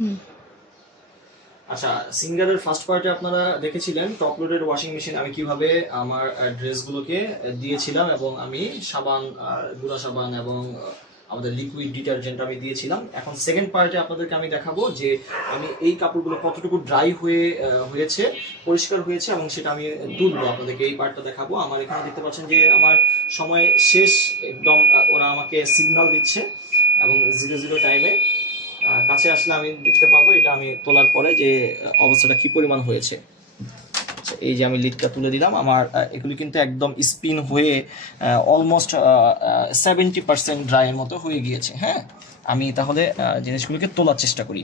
আচ্ছা, সিঙ্গারের ফার্স্ট পার্টে আপনারা দেখেছিলেন টপ লোডেড ওয়াশিং মেশিন আমি কিভাবে আমার ড্রেসগুলোকে দিয়েছিলাম, এবং আমি সাবান, গুঁড়া সাবান এবং আমাদের লিকুইড ডিটারজেন্ট আমি দিয়েছিলাম। এখন সেকেন্ড পার্টে আপনাদেরকে আমি দেখাবো যে আমি এই কাপড়গুলো কতটুকু ড্রাই হয়েছে, পরিষ্কার হয়েছে, এবং সেটা আমি তুলবো, আপনাদেরকে এই পার্টটা দেখাবো। আমার এখানে দেখতে পাচ্ছেন যে আমার সময় শেষ, একদম ওরা আমাকে সিগন্যাল দিচ্ছে এবং 00 টাইমে কাছে আসলে আমি দেখতে পাবো এটা আমি তোলার পরে যে অবস্থাটা কি পরিমাণ হয়েছে। এই যে আমি লিডটা তুলে দিলাম, আমার এগুলি কিন্তু একদম স্পিন হয়ে অলমোস্ট 70% ড্রাইয়ের মতো হয়ে গিয়েছে। হ্যাঁ, আমি তাহলে জিনিসগুলোকে তোলার চেষ্টা করি।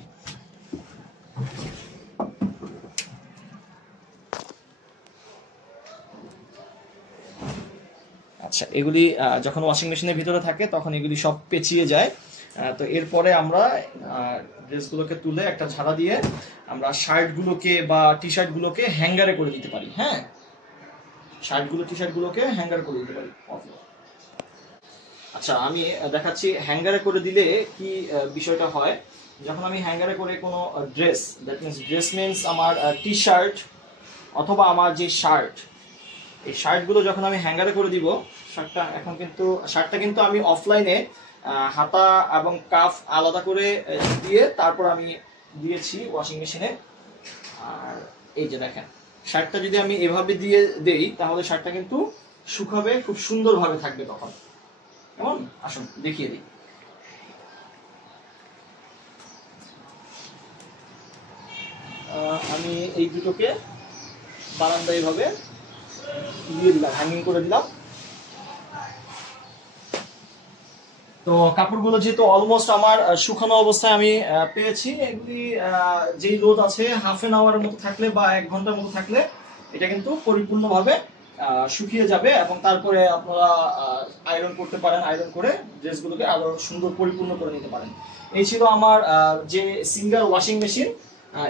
আচ্ছা, এগুলি যখন ওয়াশিং মেশিনের ভিতরে থাকে তখন এগুলি সব পেঁচিয়ে যায়। তো এরপরে আমরা ড্রেসগুলোকে তুলে একটা ঝাড়া দিয়ে আমরা শার্টগুলোকে বা টি শার্টগুলোকে হ্যাঙ্গারে করে দিতে পারি। হ্যাঁ, শার্টগুলো টি শার্টগুলোকে হ্যাঙ্গার করে দিতে পারি। আচ্ছা, আমি দেখাচ্ছি হ্যাঙ্গারে করে দিলে কি বিষয়টা হয়। যখন আমি হ্যাঙ্গারে করে কোনো dress, that means dress means আমার টি শার্ট অথবা আমার যে শার্ট, এই শার্টগুলো যখন আমি হ্যাঙ্গারে করে দিব, শার্টটা কিন্তু আমি অফলাইনে হাতা এবং কাফ আলাদা করে দিয়ে তারপর আমি দিয়েছি ওয়াশিং মেশিনে। আর এই যে দেখেন, শার্টটা যদি আমি এভাবে দিয়ে দেই তাহলে শার্টটা কিন্তু শুকাবে, খুব সুন্দরভাবে থাকবে তখন। কেমন, আসুন দেখিয়ে দিই। আমি এই দুটোকে বারান্দায় এভাবে দিয়ে দিলাম, হ্যাঙ্গিং করে দিলাম। তো কাপড়গুলো যেহেতু অলমোস্ট আমার শুকানো অবস্থায় আমি পেয়েছি, এগুলি যেই রোদ আছে হাফ এন আওয়ারের মতো থাকলে বা 1 ঘন্টার মতো থাকলে এটা কিন্তু পরিপূর্ণভাবে শুকিয়ে যাবে, এবং তারপরে আপনারা আয়রন করতে পারেন। আয়রন করে ড্রেসগুলোকে আরো সুন্দর পরিপূর্ণ করে নিতে পারেন। এই ছিল আমার যে সিঙ্গার ওয়াশিং মেশিন,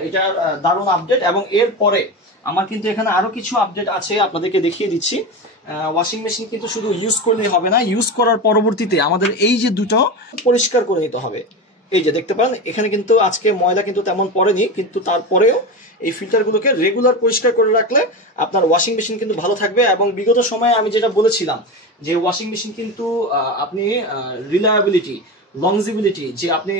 এটার দারুণ আপডেট। এবং এরপরে আমার কিন্তু এখানে আরো কিছু আপডেট আছে, আপনাদেরকে দেখিয়ে দিচ্ছি। ওয়াশিং মেশিন কিন্তু শুধু ইউজ করলেই হবে না, ইউজ করার পরবর্তীতে আমাদের এই যে দুটো পরিষ্কার করে নিতে হবে। এই যে দেখতে পারেন এখানে কিন্তু আজকে ময়লা কিন্তু তেমন পড়েনি, কিন্তু তারপরেও এই ফিল্টারগুলোকে রেগুলার পরিষ্কার করে রাখলে আপনার ওয়াশিং মেশিন কিন্তু ভালো থাকবে। এবং বিগত সময়ে আমি যেটা বলেছিলাম যে ওয়াশিং মেশিন কিন্তু আপনি রিলায়েবিলিটি, লংজিবিলিটি, যে আপনি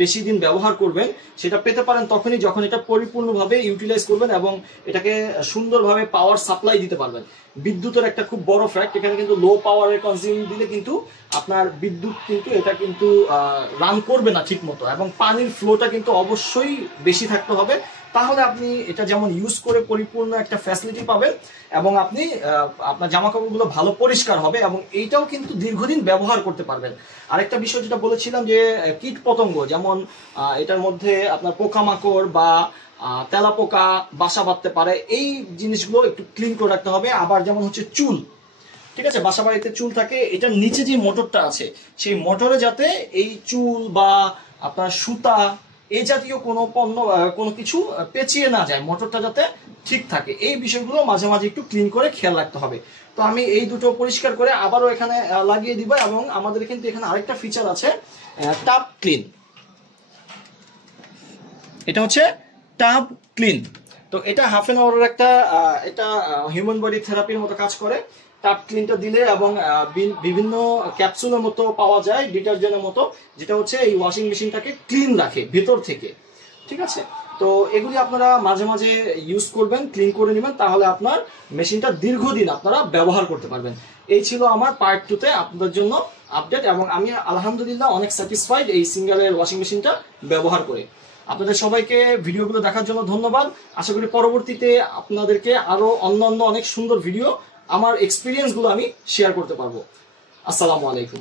বেশি দিন ব্যবহার করবেন সেটা পেতে পারেন তখনই যখন এটা পরিপূর্ণভাবে ইউটিলাইজ করবেন এবং এটাকে সুন্দরভাবে পাওয়ার সাপ্লাই দিতে পারবেন। বিদ্যুতের একটা খুব বড় ফ্যাক্ট, এখানে কিন্তু লো পাওয়ারের কনজিউম দিলে কিন্তু আপনার বিদ্যুৎ কিন্তু এটা কিন্তু রান করবে না ঠিক মতো, এবং পানির ফ্লোটা কিন্তু অবশ্যই বেশি থাকতে হবে। তাহলে আপনি এটা যেমন ইউজ করে পরিপূর্ণ একটা ফ্যাসিলিটি পাবেন, এবং আপনি আপনার জামা কাপড়গুলো ভালো পরিষ্কার হবে, এবং এইটাও কিন্তু দীর্ঘদিন ব্যবহার করতে পারবেন। আরেকটা বিষয় যেটা বলেছিলাম যে কীট পতঙ্গ, যেমন এটার মধ্যে আপনার পোকামাকড় বা তেলাপোকা বাসা বাঁধতে পারে, এই জিনিসগুলো একটু ক্লিন করে রাখতে হবে। আবার যেমন হচ্ছে চুল, ঠিক আছে, বাসা বাড়িতে চুল থাকে, এটার নিচে যে মোটরটা আছে সেই মোটরে যাতে এই চুল বা আপনার সুতা এই জাতীয় কোনো পণ্য কোনো কিছু পেঁচিয়ে না যায়, মোটরটা যাতে ঠিক থাকে, এই বিষয়গুলো মাঝে মাঝে একটু ক্লিন করে খেয়াল রাখতে হবে। তো আমি এই দুটো পরিষ্কার করে আবারও এখানে লাগিয়ে দিব। এবং আমাদের কিন্তু এখানে আরেকটা ফিচার আছে, টাব ক্লিন। এটা হচ্ছে টাব ক্লিন। তো এটা হাফ এন আওয়ারের একটা এটা হিউম্যান বডি থেরাপির মতো কাজ করে। টাব ক্লিনটা দিলে এবং বিভিন্ন ক্যাপসুলের মতো পাওয়া যায়, ডিটারজেন্টের মতো, যেটা হচ্ছে এই ওয়াশিং মেশিনটাকে ক্লিন রাখে ভেতর থেকে। ঠিক আছে, তো এগুলি আপনারা মাঝে মাঝে ইউজ করবেন, ক্লিন করে নেবেন, তাহলে আপনার মেশিনটা দীর্ঘদিন আপনারা ব্যবহার করতে পারবেন। এই ছিল আমার পার্ট 2 তে আপনাদের জন্য আপডেট, এবং আমি আলহামদুলিল্লাহ অনেক স্যাটিসফাইড এই সিঙ্গারের ওয়াশিং মেশিনটা ব্যবহার করে। আপনাদের সবাইকে ভিডিওগুলো দেখার জন্য ধন্যবাদ। আশা করি পরবর্তীতে আপনাদেরকে আরো অন্যান্য অনেক সুন্দর ভিডিও, আমার এক্সপিরিয়েন্সগুলো আমি শেয়ার করতে পারবো। আসসালামু আলাইকুম।